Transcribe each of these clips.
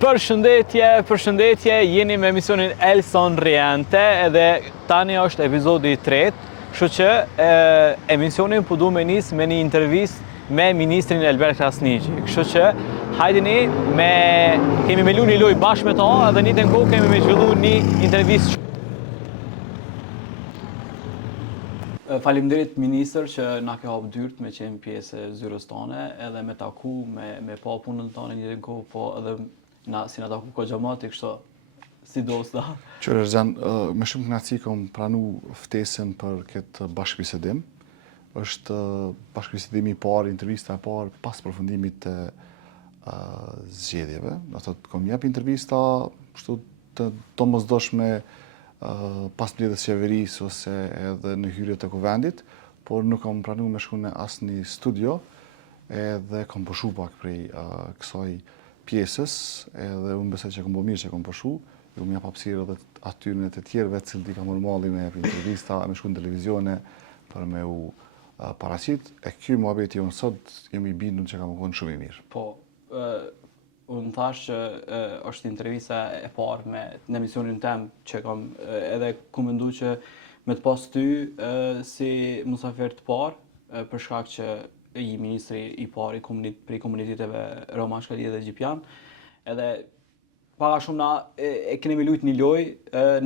Përshëndetje, jeni me emisionin Elson Riente edhe tani është epizodi i tretë, kështu që emisionin po du me nis me një intervistë me ministrin Elber Krasniqi. Kështu që hajdini kemi me lu një lojë bashkë me ta edhe një të kohë kemi me zhvillu një intervistë. Faleminderit ministër që na ke hapë dyrt me qenë pjesë e zyrës tone edhe me taku me pa punën tone një të kohë, po edhe si na taku ko gjamati, kështu si dosta. Qërë Erxhan, me shumë kënaqësi kom pranu ftesën për këtë bashkëbisedim. Është bashkëbisedimi i parë, intervista e parë pas përfundimit të zgjedhjeve. Do thotë kom jep intervista kështu të domosdoshme pas mbledhjes qeverisë ose edhe në hyrje të kuvendit, por nuk kam pranuar me shku në asnjë studio, edhe kom pushu pak prej kësaj pjesës, edhe unë besoj që kom bërë mirë që kom pushu, ju më jap hapësirë edhe atyre të tjerëve të cilët i kam normali me intervista, me shku në televizione për me u paraqit. E ky muhabeti unë sot jemi i bindur që kam qenë shumë i mirë. Po, unë thash që është intervista e parë në emisionin tem që kam edhe ku mendu që me të pas ty si musafer të parë për shkak që i ministri i parë prej komuniteteve Roma Shkali dhe Gjipjan, edhe paka shumë na e kemi lujt një lojë,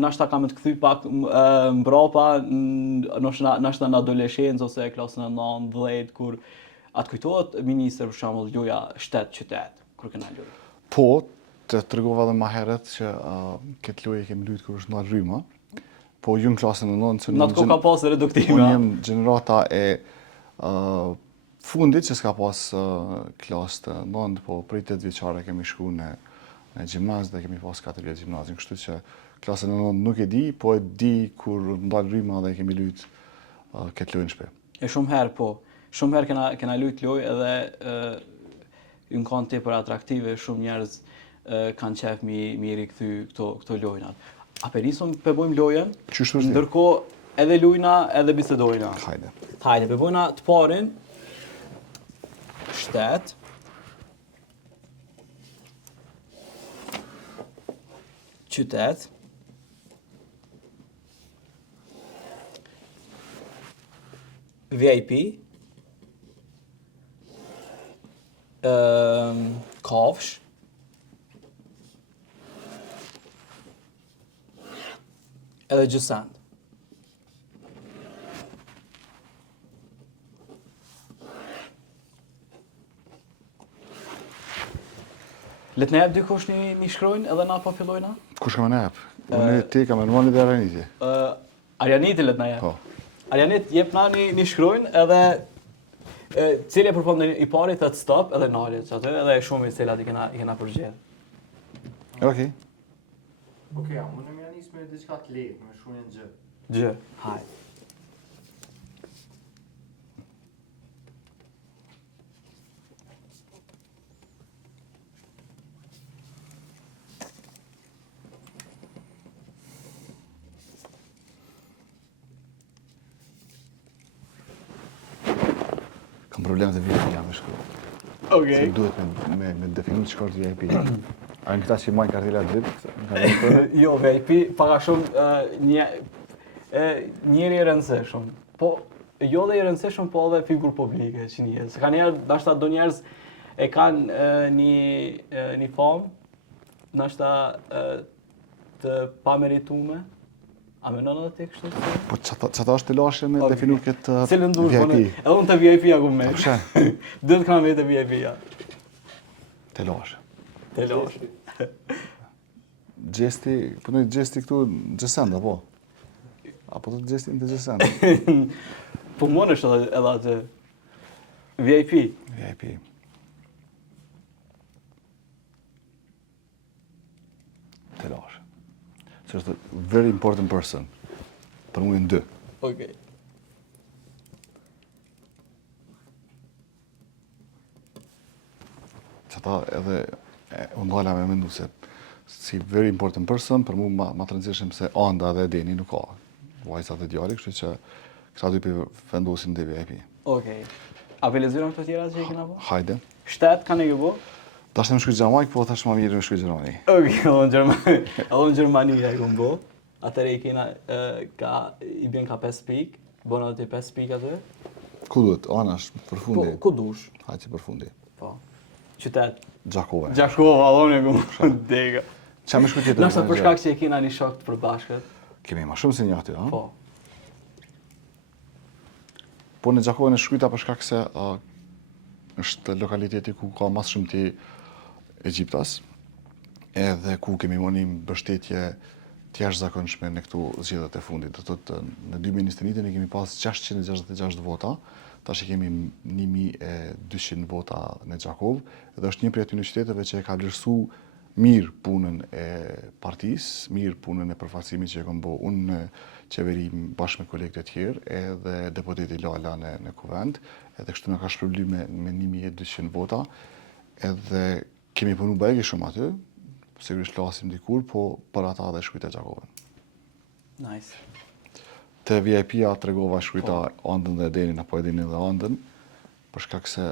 nashta kam të kthy pak mbrapa, nashta në adoleshencë ose klasën e 9-10 kur atë kujtohet ministër për shembull loja shtet-qytet kur kena lojë. Po, të tregova edhe më herët që këtë lojë kemi lujt kur është ndal Rryma. Po ju në klasën e 9 në atë kohë ka pas reduktive. Unë jam gjenerata e fundit që s'ka pas klasë të 9, po prej 8 vjeçare kemi shku në gjimnaz dhe kemi pas 4 vjeç gjimnazin, kështu që klasën e 9 nuk e di, po e di kur ndal Rryma dhe kemi lujt këtë lojë në shtëpi. E shumë herë po, shumë herë kena lujt lojë edhe ju kanë tepër atraktive, shumë njerëz kanë qef mi rikthy këto lojnat. A pe nisëm pe bojmë lojën, ndërkohë edhe lujna edhe bisedojna. Hajde, pe bojna të parin, shtet, qytet, VIP, kafsh, edhe gjysand. Let në jep dikush një shkrojnë edhe na po fillojna? Kush ka më në jep? Unë ti kam Armani dhe Arjaniti. Arjaniti let në jep. Po. Arjanit jep na një shkrojnë edhe cili e përfond i pari të stop edhe nalit që aty edhe shumë i cilat i kena përgjedh. Okej. Okej, unë më janis me diçka të lehtë, me shkruajnë gjë. Gjë, hajde. Kam probleme të VIP jam me shkru. Okej. Se duhet me definu të shkort VIP. A në këta që majnë kartela dript? Jo, VIP, paka shumë njeri e rëndësishëm. Po, jo dhe i rëndësishëm, po edhe figur publike që njërë. Se ka njerë, nashta do njerës e kanë një famë, nashta të pameritume. A me nënë dhe te kështë të? Po qëta është të lashe me definu këtë Cilën dush, VIP? edhe unë të VIP-a ku me. Pëshe? Dhe të këna me të VIP-a. Të lashe. Të lashe. Gjesti, po në gjesti këtu gjësenda, po? Apo të gjesti në të gjësenda? Po më nështë edhe atë VIP. VIP. Të lashe. So është a very important person. Për mu në 2. Okej. Qëta edhe unë dhala me mendu se si very important person, për mu ma të rëndësishëm se Anda dhe Deni nuk ka vajzat dhe djali, kështu që këta dy për vendosin dhe VIP. Okej. A pe lezuron këto tjera që i kena po? Hajde. Shtet kanë e këbo? Tash më shkoj në Jamaikë, po tash më mirë më shkoj në Gjermani. Edhe në Gjermani e kom bo. Atëre i kena, i bjen ka 5 pikë, bona të 5 pikë aty. Ku duhet? Anash, përfundi. Ku dush? Hajde përfundi. Po. Qytet. Gjakove. Gjakova, allon e kom dega. Qa më shkoj tjetër? Nështë për shkak që e kena një shok të përbashkët. Kemi ma shumë se një aty, ha? Po. Po në Gjakove në shkujta për shkak se është lokaliteti ku ka mas shumë ti Egjiptas, edhe ku kemi moni mbështetje të jashtëzakonshme në këtu zgjedhjet e fundit. Do thotë në 2021 ne kemi pas 666 vota, tash kemi 1200 vota në Gjakov, dhe është një prej atyre qyteteve që e ka vlerësuar mirë punën e partisë, mirë punën e përfaqësimit që e kam bërë unë në qeveri bashkë me kolegët e tjerë, edhe deputeti Lala në kuvend, edhe kështu na ka shpërbly me 1200 vota, edhe kemi punu bëjke shumë aty, sigurisht lasim dikur, po për ata dhe shkujta Gjakovën. Nice. Të VIP-a të regova shkujta Andën dhe Edenin, apo Edenin dhe Andën, për shkak se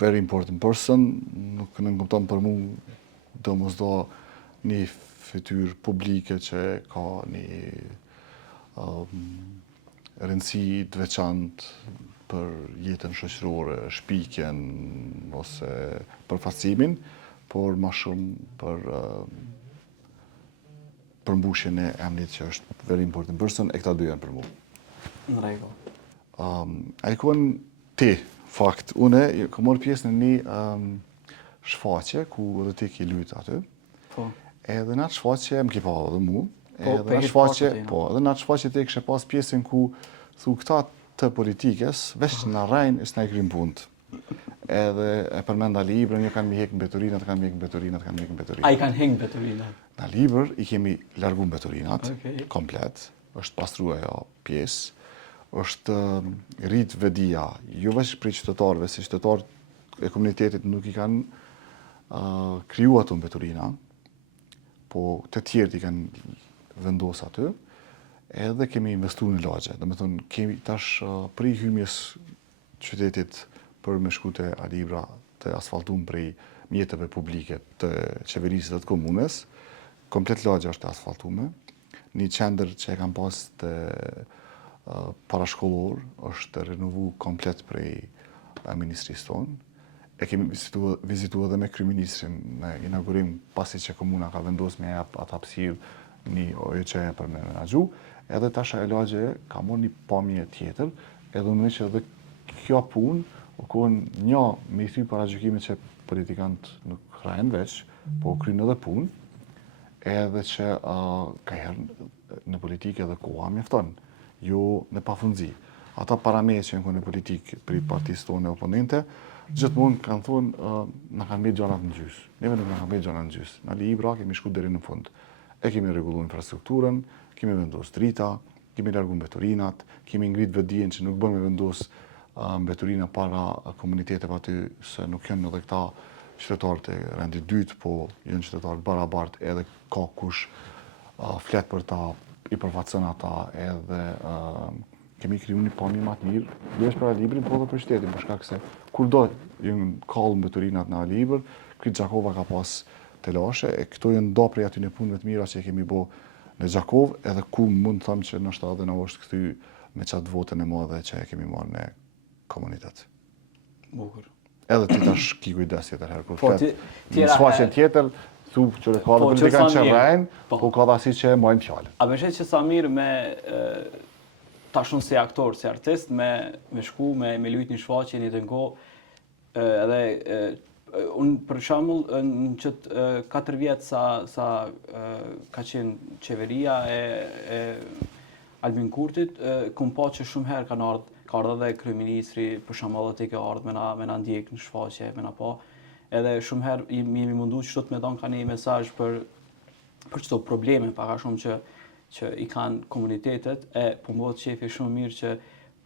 very important person, nuk në nënkëmton për mu do mos do një fytyrë publike që ka një rëndësi të veçantë për jetën shoqërore, shpikjen ose përfaqësimin, por më shumë për përmbushjen e emrit që është very important person, e këta dy janë për mu. Në rregull. Ai kuan ti, fakt, une kam marrë pjesë në një shfaqje ku edhe ti ke luajtur aty. Po. Edhe në atë shfaqje më ke pa edhe mu. Po, Edhe në atë shfaqje, edhe në atë shfaqje ti kishe pas pjesën ku thu këta të politikës, veç në rajnë is na i krym punë. Edhe e përmenda librin, jo kanë mi hek mbeturinat, kanë mi hek mbeturinat, kanë mi hek mbeturinat. A i kanë hek mbeturinat? Në libër i kemi largu mbeturinat, Okej. komplet, është pastruar ajo pjesë, është rrit vedia, jo vetëm për qytetarëve, se qytetarët e komunitetit nuk i kanë kriju ato mbeturina, po të tjerët i kanë vendosur aty, edhe kemi investuar në lagje. Domethënë kemi tash prej hymjes qytetit për me shku te alibra të asfaltuar prej mjeteve publike të qeverisë dhe të komunës, komplet lagja është asfaltuar. Një qendër që e kam pas të parashkollor është renovu komplet prej ministrisë tonë. E kemi vizituar edhe me kryeministrin në inaugurim pasi që komuna ka vendosur me jap atë hapësirë një OEC për me menaxhu, edhe tash ajo lagje ka marrë një pamje tjetër, edhe unë që edhe kjo punë u kon një me i thy para gjykimit që politikant nuk rajnë veç, po kryjnë edhe punë, edhe që ka herë në politikë edhe koha mjafton, jo në pafundësi. Ata parametë që janë në politikë për partisë tonë e oponente, gjithmonë kanë thonë na kanë bërë gjanat në gjys. Neve nuk na kanë bërë gjanat në gjys. Në libra kemi shku deri në fund. E kemi rregulluar infrastrukturën, kemi vendosur drita, kemi larguar mbeturinat, kemi ngrit vëdijen që nuk bën me vendos mbeturina para komuniteteve aty, se nuk janë edhe këta qytetarët e rendit dytë, po janë qytetarët barabartë, edhe ka kush flet për ta, i përfaqëson ata, edhe kemi kriju një pamje më të mirë, jo vetëm për librin, por edhe për qytetin, për shkak se kur do janë kallë mbeturinat në libër, këtë Gjakova ka pas telashe, e këto janë do prej aty në punëve të mira që e kemi bo në Gjakov, edhe ku mund të them që nështë edhe na është kthy me qatë votën e madhe që e kemi marrë në komunitet. Bukur. Edhe ti tash ki kujdes tjetër herë kur Po, flet. tjera Në shfaqjen tjetër thu që ka dhe politikanë që rrajnë, po ka dhe asi që mbajnë fjalën. A beshet që sa mirë me tash unë si aktor, si artist, me shku, me lujt një shfaqje një të ngo, edhe unë për shembull në qëtë 4 vjetë sa ka qenë qeveria e Albin Kurtit, kum pa që shumë herë ka ardhur edhe kryeministri, për shembull edhe ke ardhur me na ndjek në shfaqje, me na pa. Edhe shumë herë jemi munduar çdo të më dhon kanë një mesazh për çdo probleme, pak a shumë që i kanë komunitetet, e po më bëhet shefi shumë mirë që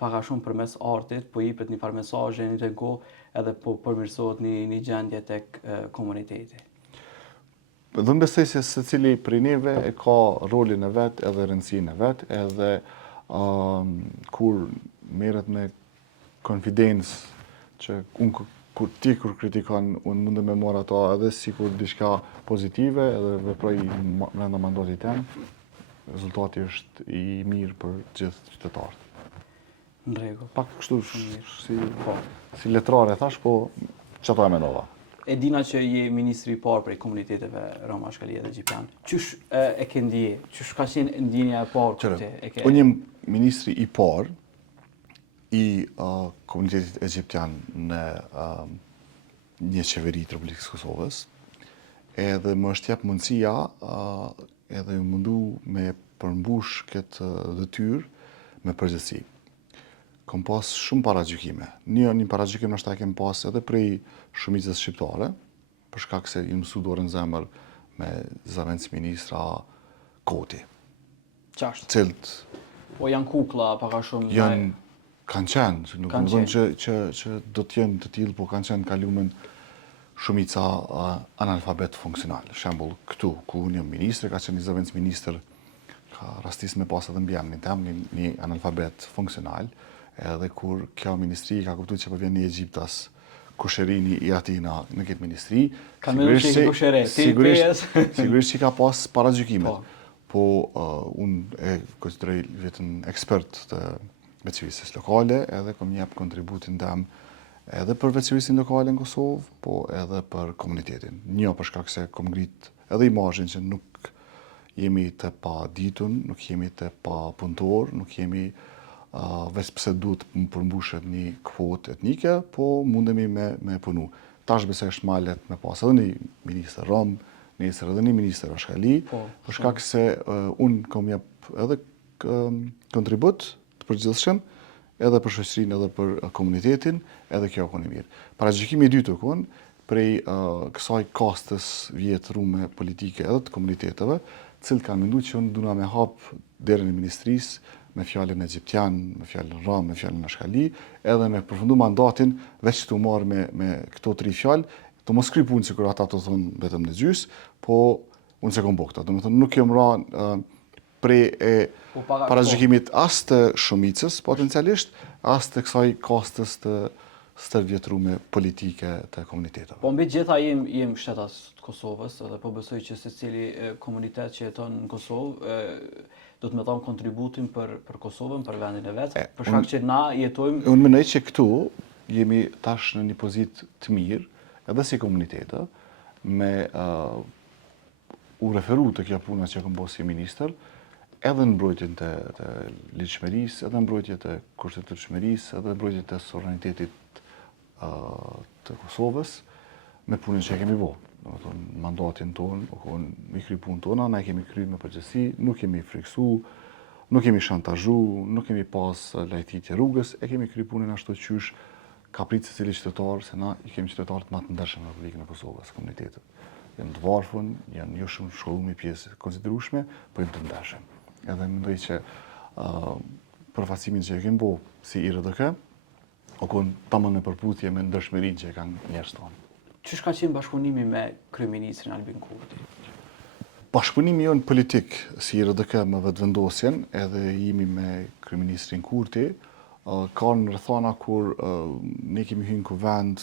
pak a shumë përmes artit po jepet një farë mesazhe një të kohë edhe po përmirësohet një gjendje tek komuniteti. Dhe unë besoj se secili prej neve e ka rolin e vet, edhe rëndësinë e vet, edhe kur merret me konfidencë që unë kur kritikon, unë mundë me marr ato edhe si kur diçka pozitive, edhe veproj brenda mandatit tem, rezultati është i mirë për gjithë qytetarët. Në rregull. Pak kështu Po. si letrare thash, po çfarë e mendova. E dina që je ministri i parë prej komuniteteve Roma, Ashkalia dhe Gjipjan. Qysh e ke ndje? Qysh ka qenë ndjenja e parë kur ti e ke? Unë jem ministri i parë i komunitetit egjiptian në një qeveri të Republikës Kosovës, edhe më është jep mundësia edhe mundu me përmbush këtë detyrë me përgjithësi. Kom pas shumë paragjykime. Një paragjykim nështë ta kem pas edhe prej shumicës shqiptare, për shkak se i mësu dorën zemër me zëvendës ministra Koti. Qashtë? Cilët Po janë kukla, paka shumë... kanë qenë, nuk më dhënë që do t'jenë të tillë, po kanë qenë kalumen shumica analfabet funksional. Shembull, këtu, ku unë jam ministre, ka qenë një zëvendës ministër, ka rastis me pas edhe mbjemnin tem, një analfabet funksional, edhe kur kjo ministri ka kuptuar që po vjen një Egjiptas kusherini i Atina në këtë ministri, sigurisht që ka pas paragjykime. Po unë e konsideroj vetëm ekspert të veçërisjes lokale, edhe kom jep kontributin tem edhe për veçërisin lokale në Kosovë, po edhe për komunitetin. Një për shkak se kom ngrit edhe imazhin që nuk jemi të pa ditun, nuk jemi të pa punëtor, nuk jemi veç pse duhet më përmbushet një kvotë etnike, po mundemi me punu. Tash besoj është malet me pas edhe një minister Rom, nesër edhe një minister Ashkali, për shkak se unë kom jep edhe kontribut të përgjithshëm, edhe për shoqërinë, edhe për komunitetin, edhe kjo koni mirë. Paragjykimi i dytë kon prej kësaj kastës vjetrume politike edhe të komuniteteve, cilët kanë menduar që unë duna me hap derën e ministrisë me fjalën egjiptian, me fjalën Rom, me fjalën Ashkali, edhe me përfundu mandatin veç të marrë me këto tri fjalë, të mos kry punë sikur ata të thonë vetëm në gjys, po unë se kom bokta. Do të thonë nuk jam ra prej paragjykimit as të shumicës potencialisht, as të kësaj kastës të stërvjetrume politike të komuniteteve. Po mbi gjitha jem shtetas të Kosovës, edhe po besoj që secili komunitet që jeton në Kosovë do të me thonë kontributin për Kosovën, për vendin e vetë, për shkak që na jetojmë... Unë mendoj që këtu jemi tash në një pozitë të mirë, edhe si komunitete, me u referu të kjo puna që kom bërë si minister, edhe në mbrojtjen të ligjshmërisë, edhe në mbrojtjen të kushtetutshmërisë, edhe në mbrojtjen të sovranitetit të Kosovës, me punën që e kemi bërë. Mandatin tonë, mi kry punë tona, na e kemi kry me përgjithësi, nuk kemi friksu, nuk kemi shantazhu, nuk kemi pas lajtitje rrugës, e kemi kry punën ashtu qysh ka pritë secili qytetar, se na i kemi qytetarët më të ndershëm në Republikën e Kosovës, komunitetet. Janë të varfën, janë jo shumë shkollumi pjesë konsiderueshme, po janë të ndershëm. Edhe mendoj që përfaqësimin që e kemi bërë si IRDK, okon tamam në përputhje me ndershmërinë që e kanë njerëzit tonë. Qysh ka qenë bashkëpunimi me kryeministrin Albin Kurti? Bashkëpunimi jonë politik si IRDK me vetëvendosjen, edhe jemi me kryeministrin Kurti, ka në rrethana kur ne kemi hyrë në kuvend,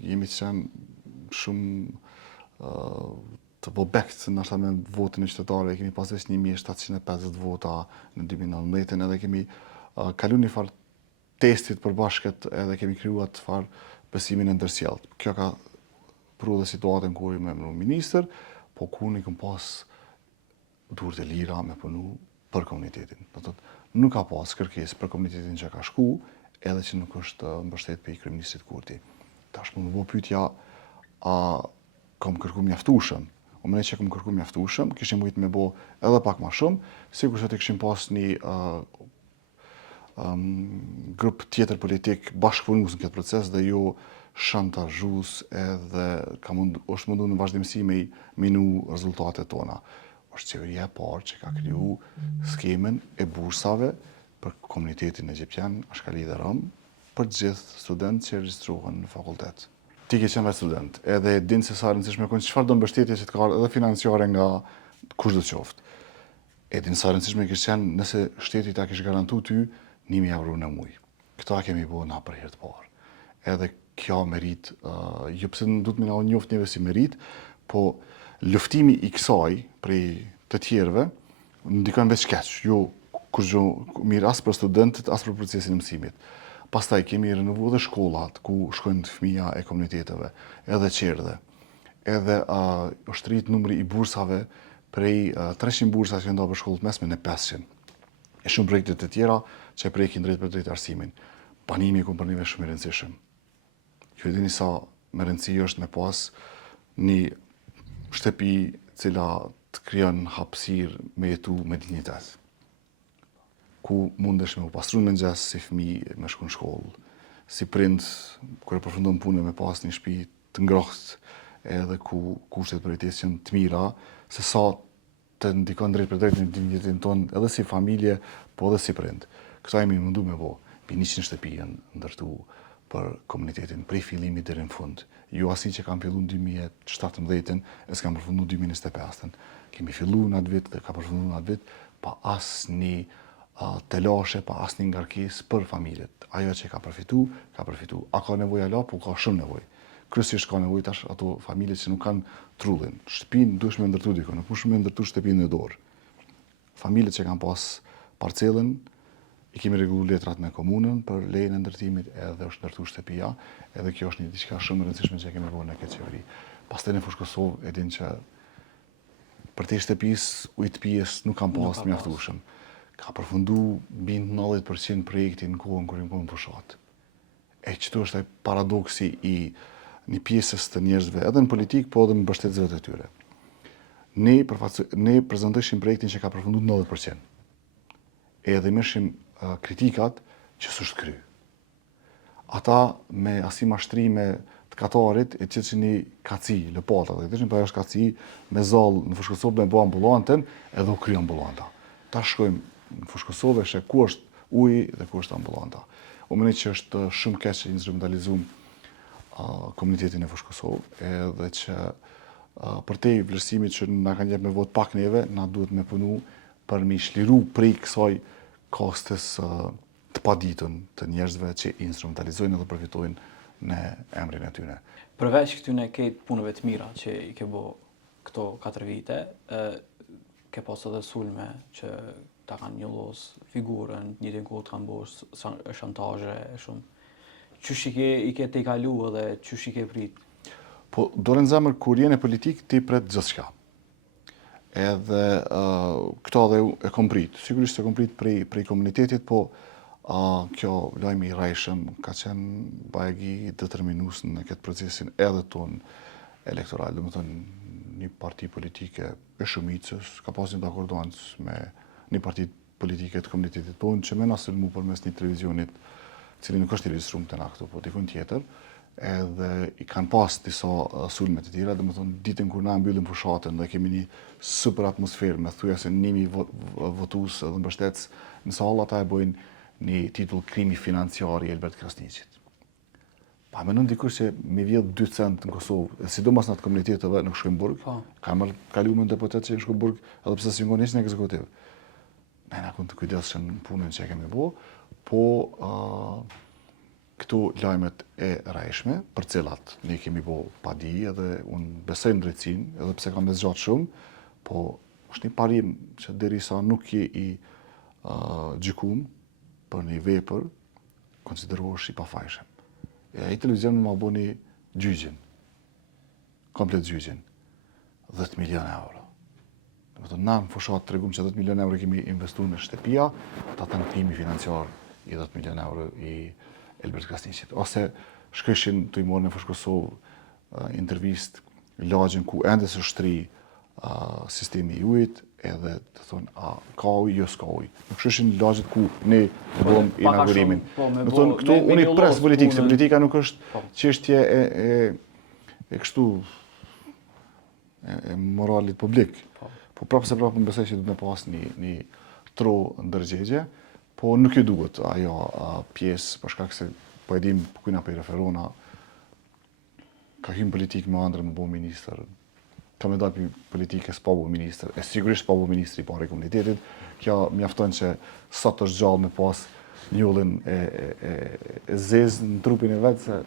jemi qenë shumë të vobekt, nështë me votën e qytetarëve, kemi pas veç 1750 vota në 2019, edhe kemi kalu një farë testit për bashkët, edhe kemi kriju atë farë besimin e ndërsjellët. Kjo ka pru dhe situatën ku i me mënu minister, po ku një këm pas durë të lira me punu për komunitetin. Nuk ka pas kërkesë për komunitetin që ka shku, edhe që nuk është mbështet për i kryeministrit Kurti. Tash më bo pyetja, a kom kërku mjaftueshëm? Unë mendoj që kom kërku mjaftueshëm, kishim mujt me bo edhe pak ma shumë, sikur se të kishim pas një grup tjetër politik bashkëpunues në këtë proces dhe jo shantazhues, edhe është mundu në vazhdimësi me minu rezultatet tona. Është qeveria e parë që ka kriju skemen e bursave për komunitetin egjiptian, Ashkali dhe Rom, për gjithë studentë që regjistrohen në fakultet. Ti ke qenë vetë student, edhe din se sa rëndësishme konë çfarë do mbështetje që të ka edhe financiare nga kushdo qoftë. E din sa rëndësishme kishte qenë nëse shteti ta kishte garantuar ty 1000 euro në muaj. Këta kemi bërë na për herë të parë. Edhe kjo merit, jo pse nuk duhet më na njoft neve si merit, po luftimi i kësaj prej të tjerëve ndikon veç keq, jo kurrë mirë as për studentët, as për procesin e mësimit. Pastaj kemi renovuar edhe shkollat ku shkojnë fëmija e komuniteteve, edhe qerdhe. Edhe është rrit numri i bursave prej 300 bursa që nda për shkollët mesme në 500. E shumë projekte të tjera që prekin drejt për drejt arsimin. Banimi i kompanive shumë i rëndësishëm. Ju e dini sa me rëndësi është me pas një shtëpi cila të krijon hapësirë me jetu me dinjitet. Ku mundesh me u pastru në mëngjes si fëmijë me shku në shkollë, si prind kur e përfundon punën me pas një shtëpi të ngrohtë edhe ku kushtet për jetesë janë të mira, se sa të ndikon drejt për drejt në dinjitetin tonë edhe si familje, po edhe si prind. Këta jemi mundu me bo. Mbi 100 shtëpi janë ndërtu për komunitetin, prej fillimit deri në fund. Jo asi që kam fillu në 2017 e s'kam përfundu në 2025. Kemi fillu në atë vit dhe ka përfundu në atë vit pa asnjë telashe, pa asnjë ngarkesë për familjet. Ajo që ka përfitu, ka përfitu. A ka nevojë ala, po ka shumë nevojë. Kryesisht ka nevojë tash ato familje që nuk kanë trullin. Shtëpinë duhesh me ndërtu dikon, nuk mund me ndërtu shtëpinë në dorë. Familjet që kanë pas parcelën, i kemi rregulluar letrat me komunën për lejen e ndërtimit, edhe është ndërtu shtëpia, edhe kjo është një diçka shumë e rëndësishme që kemi bërë në këtë qeveri. Pastaj në Fushë Kosovë e din që për të shtëpisë ujë të pijes nuk kanë pas të mjaftueshëm. Ka përfundu mbi 90% projekti në kohën kur jemi në fushat. E këtu është ai paradoksi i një pjesës të njerëzve, edhe në politikë, po edhe në mbështetësve të tyre. Ne prezantojshim projektin që ka përfundu 90%. Edhe mëshim kritikat që s'është kry. Ata me asi mashtrime të katarit e që një kaci, lëpatat, e të po është kaci me zallë në Fushë Kosovë me bo ambulantën edhe u kry ambulanta. Ta shkojmë në Fushë Kosovë e ku është uji dhe ku është ambulanta. U mendoj që është shumë keq që instrumentalizum komunitetin e Fushë Kosovë edhe që për te vlerësimit që na kanë jep me vot pak neve, na duhet me punu për me shliru prej kësaj kostes të paditën të njerëzve që instrumentalizojnë edhe përfitojnë në emrin e tyre. Përveç këtyne këtë punëve të mira që i ke bo këto 4 vite, ke pas edhe sulme që ta kanë njollos figurën, një të kohë të kanë bo shantazhe shumë. Qysh i ke te kalu edhe qysh i ke prit? Po, dore në zemër, kur jene politik, ti pret gjithçka. Edhe këto edhe e kom prit. Sigurisht e kom prit prej komunitetit, po kjo lajmi i rajshëm ka qenë bajegi determinus në këtë procesin edhe ton elektoral. Dhe më thënë, një parti politike e shumicës ka pas një dakordancë me një parti politike të komunitetit tonë që me nasër mu përmes një televizionit cili nuk është i registruar të na këtu, po dikun tjetër, edhe i kanë pas disa sulme të tjera, dhe më thonë, ditën kur na mbyllim fushatën dhe kemi një super atmosferë me thujase 1000 votues dhe mbështetës në sallë, ata e bojnë një titull krimi financiar i Elbert Krasniqit. Pa menon dikush që mi vjedh 2 cent në Kosovë, sidomos në atë komuniteteve në Shkëmburg, ka marrë kaluar në deputet që në Shkëmburg, edhe pse si ngon në ekzekutiv. Ne na kënd të kujdesshëm në punën që kemi bërë, po këtu lajmet e rrejshme, për cilat ne kemi bo pa di, edhe unë besoj në drejtësinë, edhe pse kam zgjatë shumë, po është një parim që derisa nuk je i gjykum për një vepër, konsiderohesh i pafajshëm. Ai televizion më bo një gjyqin, komplet gjyqin, 10 milion euro. Na në fushat të regum që 10 milion euro kemi investu në shtëpia, ta të në krimi financiar i 10 milion euro i Elbert Krasniqit. Ose shkëshin të i morë në Fushë Kosovë intervist lagjën ku ende së shtri sistemi i ujit, edhe të thonë, a ka uj, jo s'ka uj. Nuk shkëshin lagjët ku ne të bom inaugurimin. Në thonë, këtu unë i pres politikë, se politika nuk është çështje e kështu e moralit publik. Po prapë se prapë më besoj që du të me pas një tro ndërgjegje, po nuk ju duhet ajo pjesë, për shkak se po e dim kujna po i referona, ka hym politikë me andrë më bo ministër, ka me dalë politike s'pa bo ministër, e sigurisht s'pa bo ministri i parë i komunitetit, kjo mjafton që sa të është gjallë me pas njollin e zezë në trupin e vetë se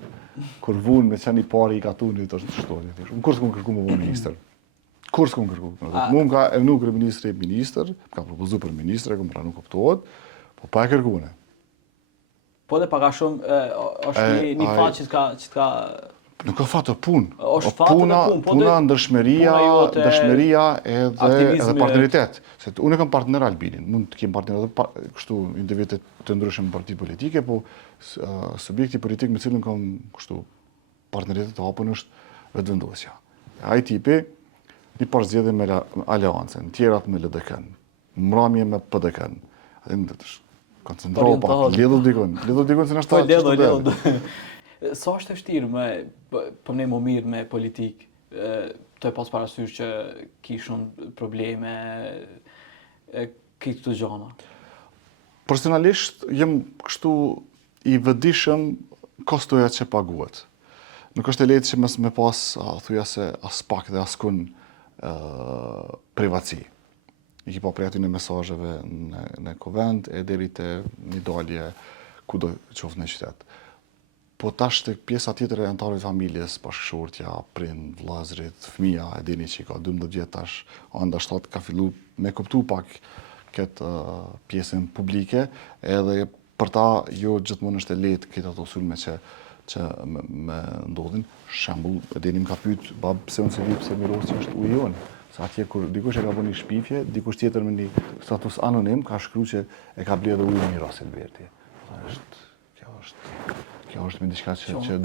kur vun me qenë i pari i katunit është të shtoni. Unë kur s'kom kërku me bo minister. Kur s'kom kërku. Mu m'ka emnu kryeministri minister, m'ka propozu për ministre, kom pranu kuptohet, po pa e kërkune. Po dhe paka shumë është një fat që t'ka... Nuk ka fatë punë. Është fatë dhe punë. Puna, ndërshmeria edhe partneritet. Se unë e kam partner Albinin, mund të kem partner edhe kështu individet të ndryshëm në parti politike, po subjekti politik me cilën kam kështu partneritet të hapun është vetëvendosja. Ai tipi një parë zgjedhje me Aleancën, tjerat me LDK-n, mramje me PDK-n. Koncentrohu pak, lidhur dikun se na shtat. Lidhur. Sa është e vështirë për ne më mirë me politikë, të e pas parasysh që ki shumë probleme, ki këto gjana? Personalisht, jem kështu i vëdishëm kostoja që paguhet. Nuk është e lehtë që me pas, thuja se as pak dhe as kun privatësi. I ki pa prej aty në mesazheve në Kuvend, e deri te një dalje kudo qoftë në qytet. Po tash të pjesa tjetër e antarëve të familjes, bashkëshortja, prind, vllazërit, fëmia, e dini që ka 12 vjet tash, anda 7 ka fillu me kuptu pak këtë pjesën publike, edhe për ta jo gjithmonë është e lehtë këtë ato sulme që me ndodhin. Shembull, e dini më ka pyet bab pse unë se vi pse Mirosi është uji jonë. Sa atje kur dikush e ka bënë një shpifje, dikush tjetër me një status anonim ka shkruar që e ka blerë ujin Mirosi Alberti. Kjo është me diçka që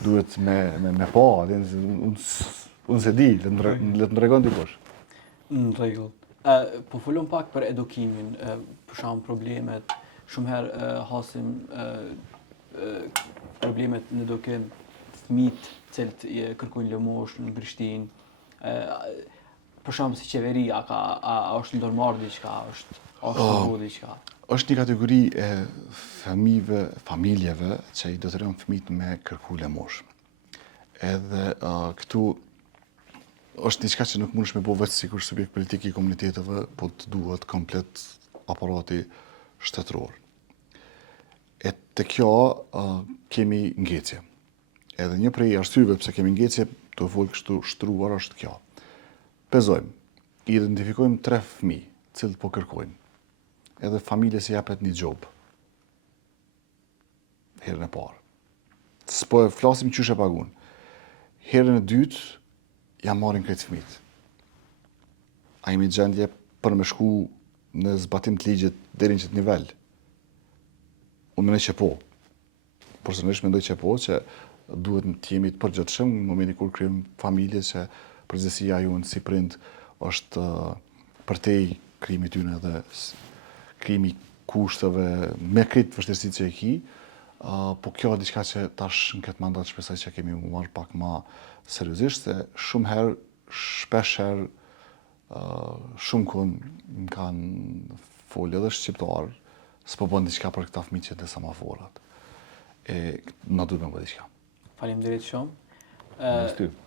duhet me pa, unë se di, le të më tregon dikush. Në rregull. Po folum pak për edukimin, për shembull problemet, shumë herë hasim problemet në edukim, fëmijët cilët kërkojnë lëmosh në Prishtinë. Për shembull si qeveria a është ndërmarrë diçka, është bërë diçka? Është një kategori e familjeve që i detyron fëmijët me kërku lëmosh. Edhe këtu është diçka që nuk mundesh me bëu vetë sikur subjekt politik i komuniteteve, po të duhet komplet aparati shtetëror. E te kjo kemi ngecje. Edhe një prej arsyeve pse kemi ngecje, të fol kështu shtruar është kjo. Pezojmë, identifikojmë 3 fëmijë, cilët po kërkojnë. Edhe familjes i japet një job. Herën e parë. S'po e flasim qysh e pagun. Herën e dytë, ja marrin këtë fëmijët. A jemi gjendje për me shku në zbatim të ligjit deri në qëtë nivel? Unë mendoj që po. Personalisht mendoj që po, që duhet të jemi të përgjithshëm në momentin kur krijojmë familje që përgjegjësia jonë si prind është përtej krijimit tyne dhe krimi kushteve me këtë vështirësitë që e ki, po kjo është diçka që tash në këtë mandat shpresoj që kemi marrë pak më seriozisht, se shpesh herë shumë kohë më kanë folë edhe shqiptar, s'po bën diçka për këta fëmijë që të semaforat. Na duhet me bëj diçka. Faleminderit shumë.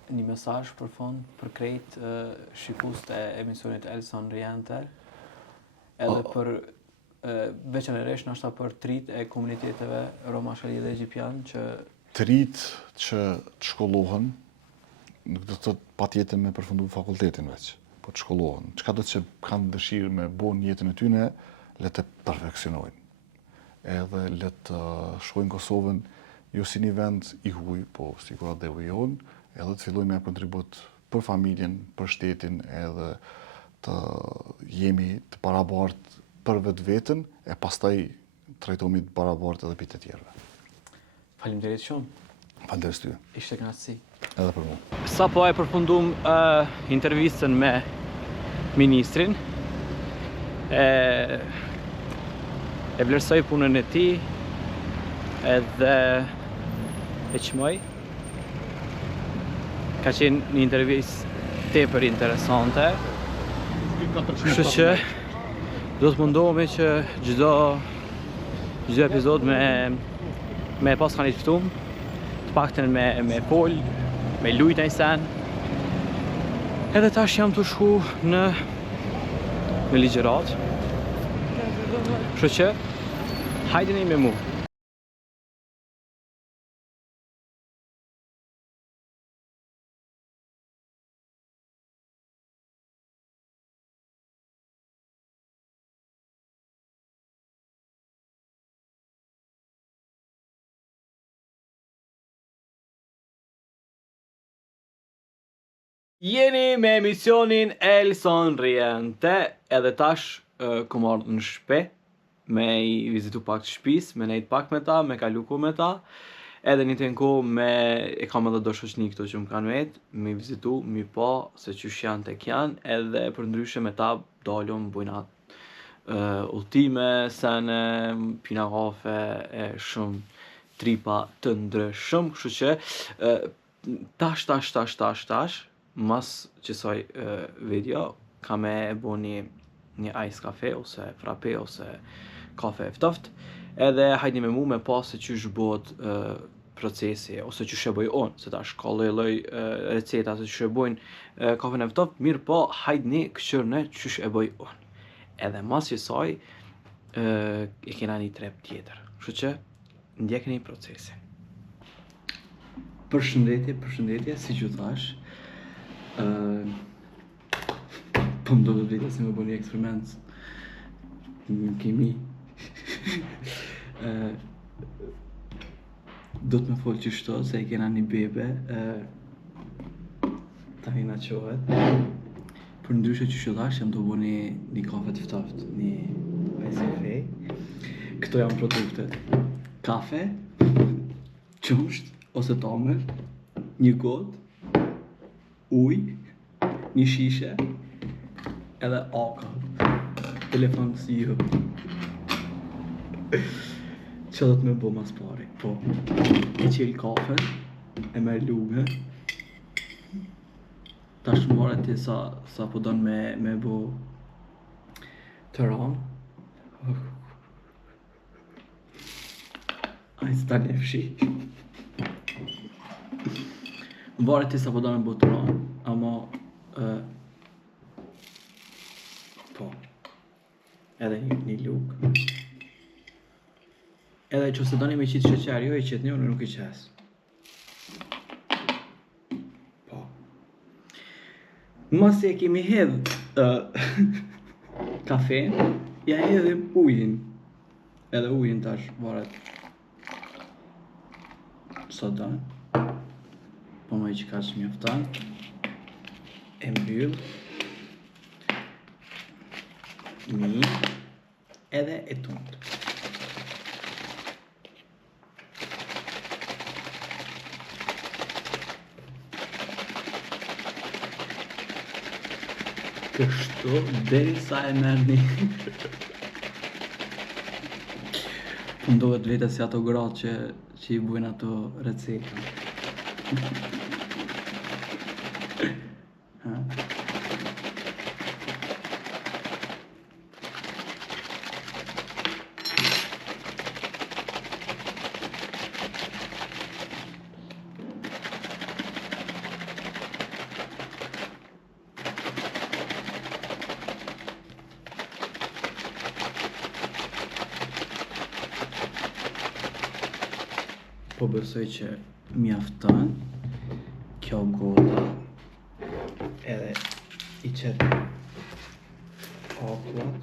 Një mesazh për fond për krejt shikuesit e emisionit Elson Rienter, edhe për veçanërisht ndoshta për trit e komuniteteve Roma Shali dhe Egjiptian që trit që të shkollohen, nuk do të thotë patjetër me përfundu fakultetin veç, po të shkollohen. Çka do të që kanë dëshirë me bon jetën e tyre, le të perfeksionojnë. Edhe le të shohin Kosovën jo si një vend i huaj, po sikur atë devojon, edhe të fillojmë me kontribut për familjen, për shtetin, edhe të jemi të barabartë për vetveten, e pastaj trajtohemi të barabartë edhe për të tjerëve. Faleminderit shumë. Faleminderit ty. Ishte kënaqësi. Edhe për mua. Sa po e përfundum intervistën me ministrin. E vlerësoj punën e tij, edhe e qmoj. Ka qenë një intervistë tepër interesante. Kështu që do të mundohemi që çdo epizod me pas kanë të ftuar, të paktën me pol, me lujt një sen. Edhe tash jam të shku në ligjërat. Kështu që Hajdeni me mu. Jeni me emisionin Elson Riente, edhe tash kom ardhur në shtëpi me I vizitu pak të shtëpis, me nejt pak me ta, me kalu kohë me ta, edhe një të kohë me e kam edhe do shoqni këto që më kanë vetë, me vizitu, mi pa se qysh janë tek janë, edhe për ndryshe me ta dalëm bujna udhtime, sene, pina kafe e shumë tripa të ndryshëm, kështu që tash mas qësoj video ka me bo një ice kafe ose frappe ose kafe eftoft, edhe hajni me mu me pas se qysh bëhet procesi ose qysh e bëj unë, se tash ka lloj receta se qysh e bojnë kafen eftoft, mirë po hajni këqyrne qysh e bëj unë. Edhe mas qësoj e kena një trep tjetër, kështu që ndjekni procesin. Përshëndetje, si që thash, po më do të vite se me bo një eksperiment në kemi. Do të me folë qështo se e kena një bebe, tani na qohet. Për ndryshe që thash, jam do bo një kafe të ftoft, një ice cafe. Këto janë produktet: kafe, qumsht ose tamer, një gotë, ujë, një shishe, edhe aka, telefon si ju. Që do të me bo mas pari? Po, e qel kafen, e merr lugë, tash më varet ti sa po don me bo të ranë. Ai s'tani e fshi. Më varet ti sa po don me bo të ranë, ama po, edhe një lugë. Edhe që se doni me qitë sheqer, jo e qitni, unë nuk I qes. Po. Masi e kemi hedh kafen, ja hedhim ujin. Edhe ujin tash varet sa don. Po më që ka që mjaftan. E mbyll. Edhe e tund. Kështu, derisa e merrni. Ndohet vetë si ato gratë që I bujnë ato receta. Po besoj që mjafton kjo gota, edhe I qet akullat,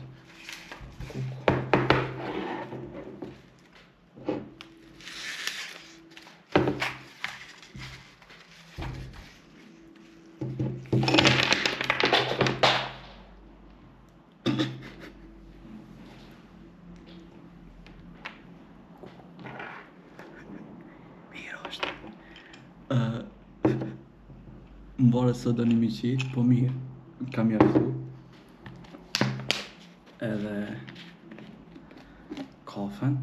më varet se do një mi qitë, po mirë, kam mjaftu. Edhe kafen.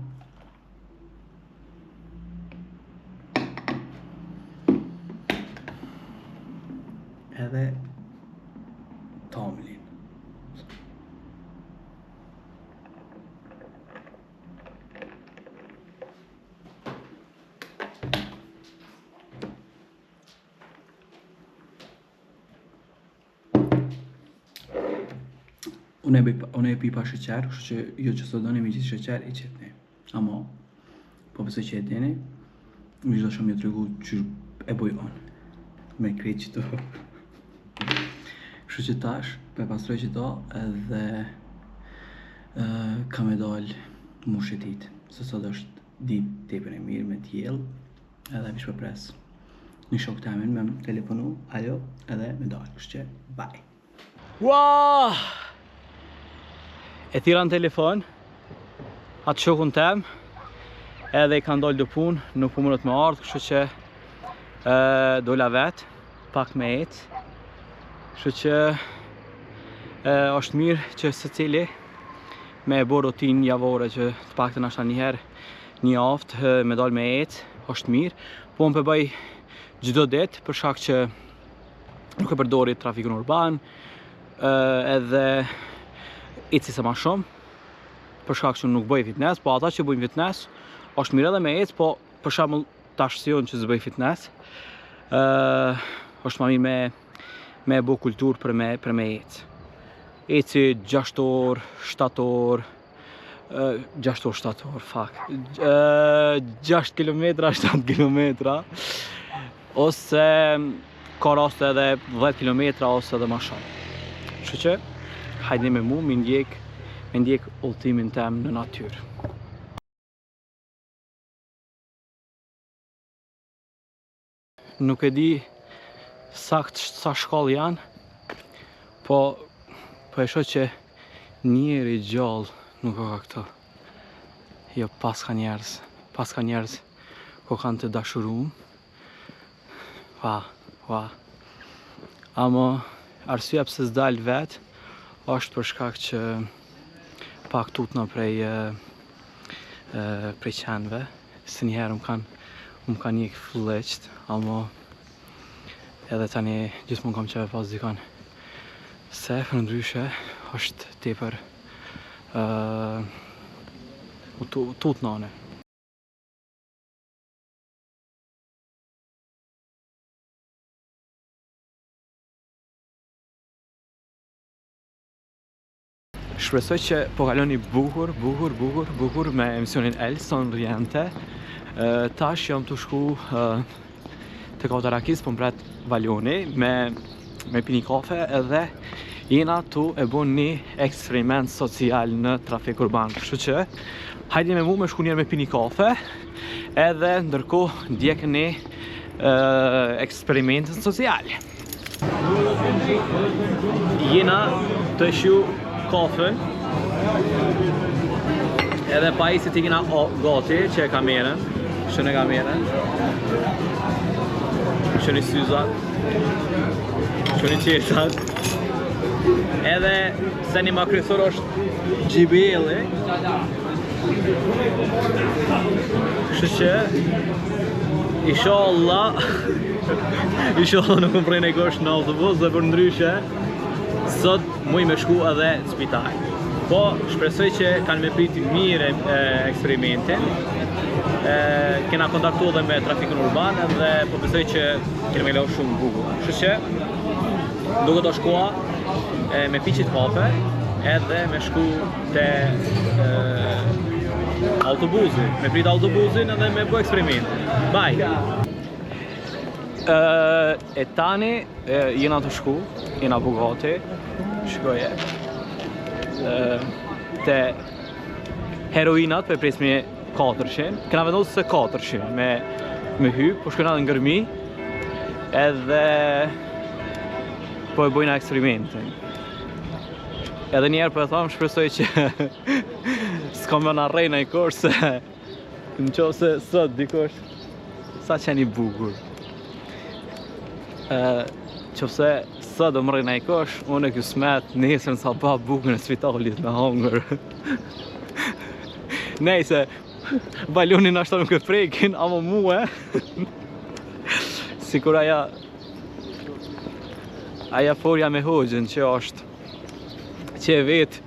Edhe tamlin. Unë e pi pa sheqer, kështu që jo që së doni me gjithë sheqer, I qitni. Amo, po besoj që e dini, më gjithë shumë ju tregu që e boj unë, me krejt që to. Kështu që tash, po e pastroj që to edhe ka me dal mushetit, se sot është ditë tepër e mirë me diell, edhe më shpërpres një shok të amin me më telefonu, alo, edhe me dal, kështu që, bye. Wow! E thira në telefon, atë shokun tem, edhe i kanë dollë dë punë, nuk po mënët me ardhë, kështu që dola vetë, pak me ecë, kështu që është mirë që secili me e bo rotinë javore që të paktën ashta njëherë një aftë me dalë me ecë, është mirë, po më përbëj çdo ditë për shkak që nuk e përdori trafikun urban, edhe eci sa ma shumë, për shkak që nuk bëj fitness, po ata që bëjnë fitness, është mirë edhe me ecë, po për shembull tash si unë që s'bëj fitness, është ma mirë me bo kulturë për me ecë. Eci 6 orë, 7 orë, 6 orë, 7 orë, fuck. 6 km, 7 km, ose ka raste edhe 10 km ose edhe ma shumë. Kështu që, hajde me mu, me ndjek udhëtimin tem në natyrë. Nuk e di sakt sa shkollë janë, po e shoh që njeri gjallë nuk ka këto. Jo, pas ka njerëz ko kanë të dashurum. Amo arsyeja pse s'dal vet është për shkak që pak tutna prej qenve, se njëherë më kanë njek fleqt, amo edhe tani gjithmonë kam qeve pas dikon. Se për ndryshe është tepër tutnane. Shpresoj që po kaloni bukur me emisionin Elson Rjente. Tash jam të shku të Kaudarakis, po mbret Valjoni me pini kafe, edhe jena tu e bon një eksperiment social në trafik urban. Kështu që hajde me mu me shku njerë me pini kafe, edhe ndërkohë ndjekë një eksperimentin social. Jena të shu kafe, edhe pa i si t'i kina gati që e kamerën, shënë e kamerën, shënë i syzat, shënë i qetat, edhe se një ma kryesor është gjibeli, kështu që inshallah nuk më prejnë e gosht në autobus, dhe për ndryshe sot muj me shku edhe në spital. Po shpresoj që kanë me priti mire eksperimentin. Kena kontaktu edhe me trafikun urban, edhe po besoj që kena me leo shumë bukur. Kështu që duke do shkoa me piqit kafe, edhe me shku te autobusi, me prit autobusin edhe me bu eksperimentin. Bye! E tani jena të shku, jena bugati, shkoje, te heroinat për presmi 400, këna vendosë se 400 me hyp, po shkojna në ngërmi, edhe po e bojna eksperimentin. Edhe njerë po e thamë, shpresoj që s'kam me në rejna i kosh, se në qo se sot dikosh, sa qeni bukur. Qofse sot do më rejna i kosh, unë e kjo smet nesër nësa pa bukën e spitalit me hongër. Nejse, balonin ashtë nuk e prekin, ama muë, sikur aja forja me hoxhën që është, që e vetë,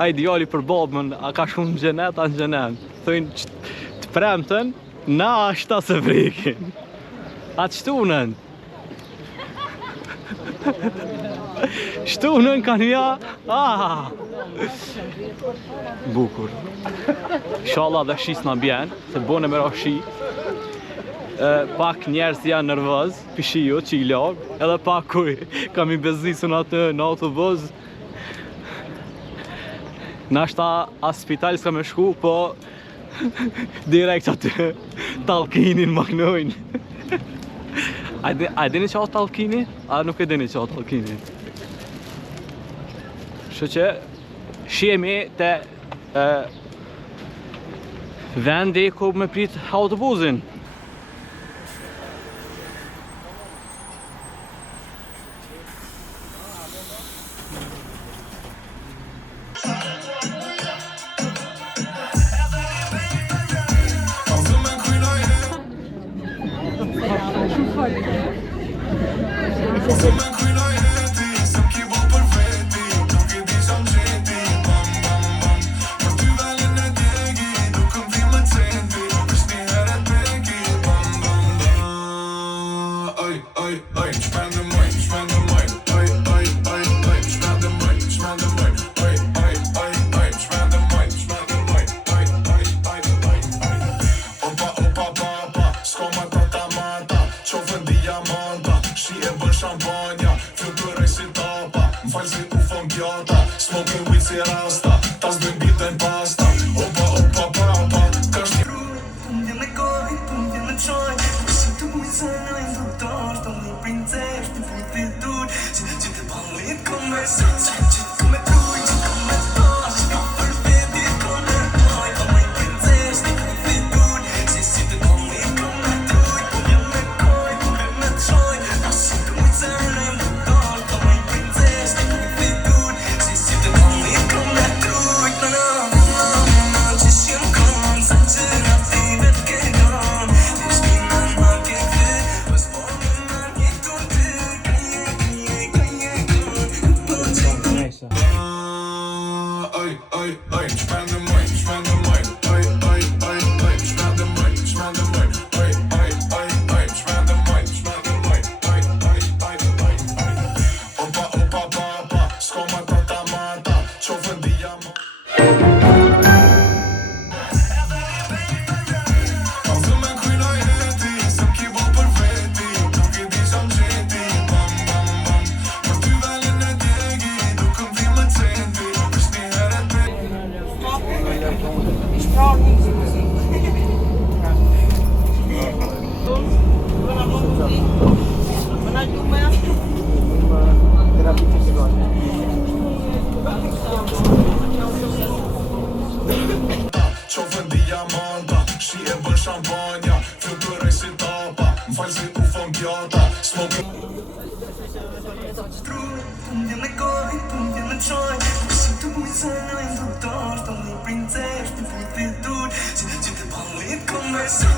a i djali për babën, a ka shumë në gjenet, a në gjenet. Thojnë, të premten, na ashta se prekin. A të shtunën. Shtunën kanë vja. Bukur. Inshallah dhe shis na bjen, se bone me rashi. Pak njerës janë nervoz, pishio që i lag, edhe pak kuj kam i bezisun atë në autobus. Nashta as spital s'ka me shku, po direkt atë talkinin magnojnë. A dini që o talkini? A nuk e dini që o talkini? Shë që shemi të vendi ku me prit autobusin. Smoking weed si rasta, tas dojnë bitën pasta. Opa, opa, pa, pa, ka shtiru. Punë me goj, punë me qoj. Si të mujtë në induktor, të më princesh, të putë dur. Që të balit kome së, që kome tuj, që kome tosh. Që për veti kone toj, të më princesh, të putë dur. Si të balit kome tuj, punë me goj, punë me qoj. Si të mujtë në induktor, të më princesh, të putë dur. Qofën diamanta, shi e bën shampanja. Fluturoj si tapa, m'fall si u fon gjata. Smoking punë me goj, punë me qoj. Si të mujtë në induktor, të më princesh, të putë dur. Që të balit kome së,